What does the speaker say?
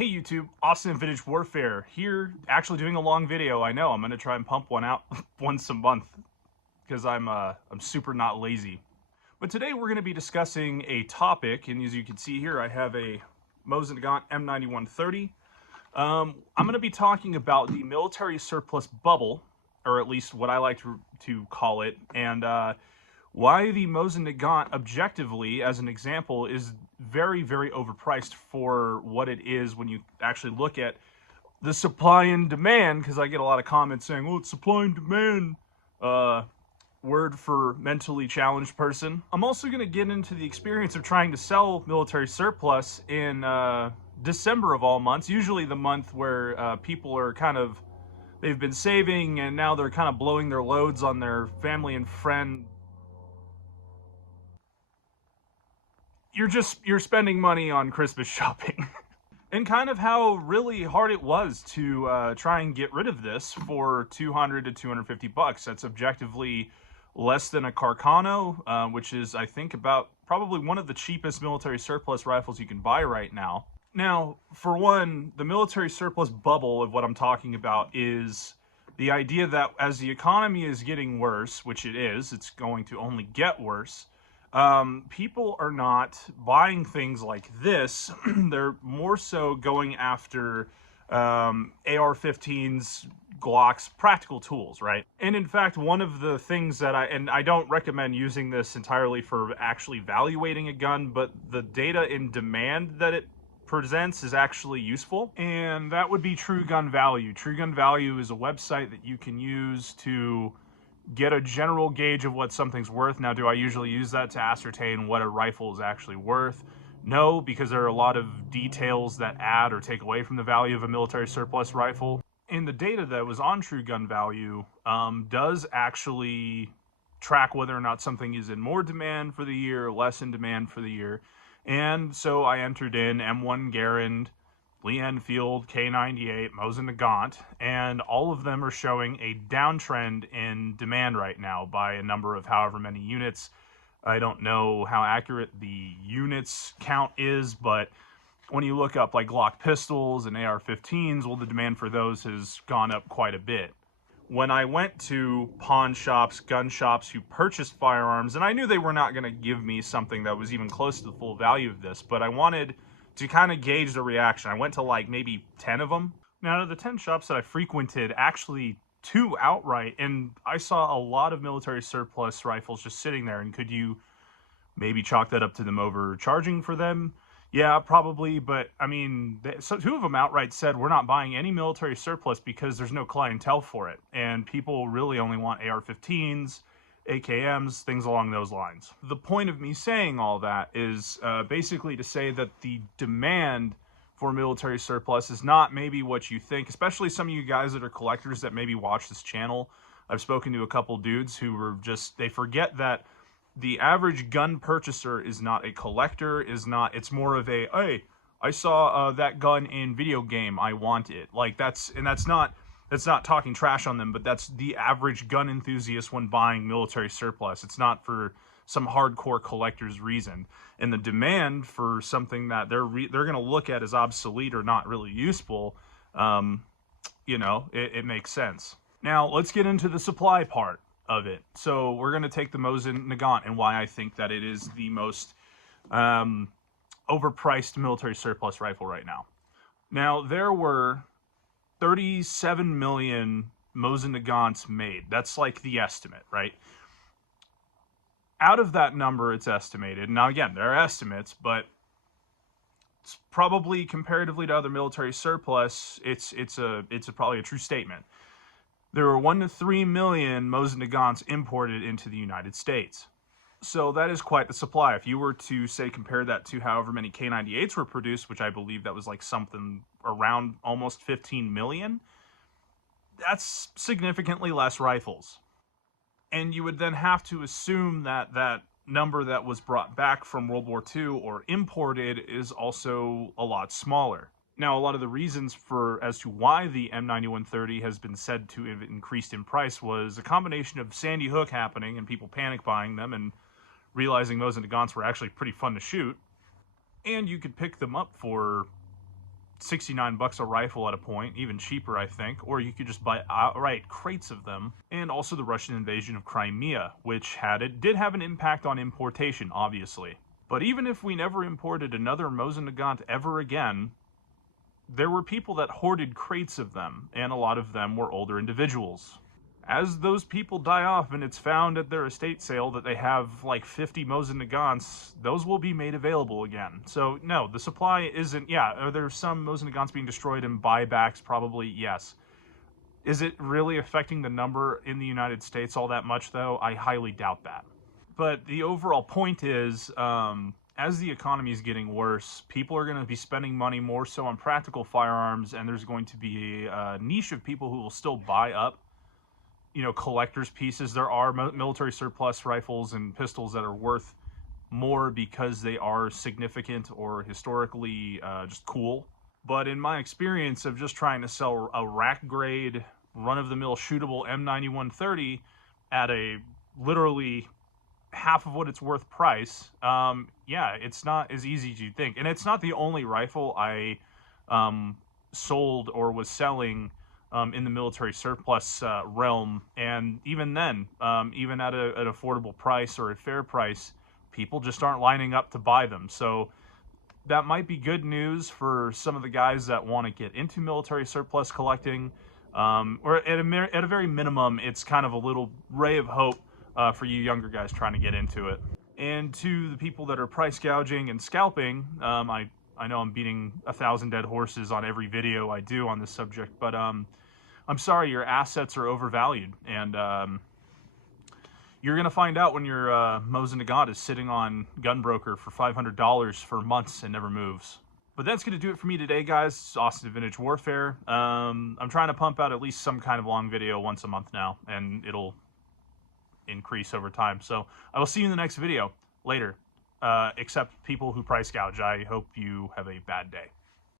Hey YouTube, Austin Vintage Warfare here, actually doing a long video. I know I'm gonna try and pump one out once a month because I'm super not lazy. But today we're gonna be discussing a topic, and as you can see here, I have a Mosin Nagant M9130. I'm gonna be talking about the military surplus bubble, or at least what I like to call it, and why the Mosin Nagant objectively, as an example, is very, very overpriced for what it is when you actually look at the supply and demand, because I get a lot of comments saying, well, it's supply and demand, word for mentally challenged person. I'm also going to get into the experience of trying to sell military surplus in December of all months, usually the month where people are they've been saving and now they're kind of blowing their loads on their family and friend. You're spending money on Christmas shopping. And kind of how really hard it was to try and get rid of this for 200 to 250 bucks. That's objectively less than a Carcano, which is, I think, about probably one of the cheapest military surplus rifles you can buy right now. Now, for one, the military surplus bubble of what I'm talking about is the idea that as the economy is getting worse, which it is, it's going to only get worse, people are not buying things like this. They're more so going after AR-15s, Glocks, practical tools, right? And in fact, one of the things that I don't recommend using this entirely for actually evaluating a gun, but the data in demand that it presents is actually useful, and that would be True Gun Value. True Gun Value is a website that you can use to get a general gauge of what something's worth. Now, do I usually use that to ascertain what a rifle is actually worth? No, because there are a lot of details that add or take away from the value of a military surplus rifle. And the data that was on True Gun Value does actually track whether or not something is in more demand for the year, less in demand for the year. And so I entered in M1 Garand, Lee Enfield, K98, Mosin Nagant, and all of them are showing a downtrend in demand right now by a number of however many units. I don't know how accurate the units count is, but when you look up like Glock pistols and AR-15s, well, the demand for those has gone up quite a bit. When I went to pawn shops, gun shops who purchased firearms, and I knew they were not going to give me something that was even close to the full value of this, but I wanted to kind of gauge the reaction. I went to like maybe 10 of them. Now, out of the 10 shops that I frequented, actually 2 outright, and I saw a lot of military surplus rifles just sitting there. And could you maybe chalk that up to them overcharging for them? Yeah, probably, but I mean, so 2 of them outright said, we're not buying any military surplus because there's no clientele for it, and people really only want AR-15s, AKMs, things along those lines. The point of me saying all that is basically to say that the demand for military surplus is not maybe what you think, especially some of you guys that are collectors that maybe watch this channel. I've spoken to a couple dudes who were they forget that the average gun purchaser is not a collector, it's more of a, hey, I saw that gun in video game, I want it. Like that's not talking trash on them, but that's the average gun enthusiast when buying military surplus. It's not for some hardcore collector's reason. And the demand for something that they're going to look at as obsolete or not really useful, you know, it makes sense. Now, let's get into the supply part of it. So we're going to take the Mosin Nagant and why I think that it is the most overpriced military surplus rifle right now. Now, there were 37 million Mosin Nagants made. That's like the estimate, right? Out of that number, it's estimated. Now, again, there are estimates, but it's probably comparatively to other military surplus, it's probably a true statement. There were 1 to 3 million Mosin Nagants imported into the United States. So that is quite the supply. If you were to, say, compare that to however many K98s were produced, which I believe that was like something around almost 15 million, that's significantly less rifles. And you would then have to assume that that number that was brought back from World War II or imported is also a lot smaller. Now, a lot of the reasons as to why the M9130 has been said to have increased in price was a combination of Sandy Hook happening and people panic buying them and realizing Mosin Nagants were actually pretty fun to shoot. And you could pick them up for 69 bucks a rifle at a point, even cheaper, I think, or you could just buy outright crates of them. And also the Russian invasion of Crimea, which did have an impact on importation, obviously. But even if we never imported another Mosin Nagant ever again, there were people that hoarded crates of them, and a lot of them were older individuals. As those people die off and it's found at their estate sale that they have like 50 Mosin Nagants, those will be made available again. So no, the supply isn't, yeah, are there some Mosin Nagants being destroyed in buybacks? Probably, yes. Is it really affecting the number in the United States all that much though? I highly doubt that. But the overall point is, as the economy is getting worse, people are going to be spending money more so on practical firearms, and there's going to be a niche of people who will still buy up, you know, collector's pieces. There are military surplus rifles and pistols that are worth more because they are significant or historically just cool. But in my experience of just trying to sell a rack grade, run-of-the-mill shootable M9130 at a literally half of what it's worth price, yeah, it's not as easy as you'd think. And it's not the only rifle I sold or was selling in the military surplus realm. And even then, even at an affordable price or a fair price, people just aren't lining up to buy them. So that might be good news for some of the guys that want to get into military surplus collecting, or at a very minimum, it's kind of a little ray of hope for you younger guys trying to get into it. And to the people that are price gouging and scalping, I know I'm beating 1,000 dead horses on every video I do on this subject, but I'm sorry, your assets are overvalued, and you're going to find out when your Mosin Nagant is sitting on Gunbroker for $500 for months and never moves. But that's going to do it for me today, guys. It's Austin Vintage Warfare. I'm trying to pump out at least some kind of long video once a month now, and it'll increase over time. So I will see you in the next video later. Except people who price gouge, I hope you have a bad day.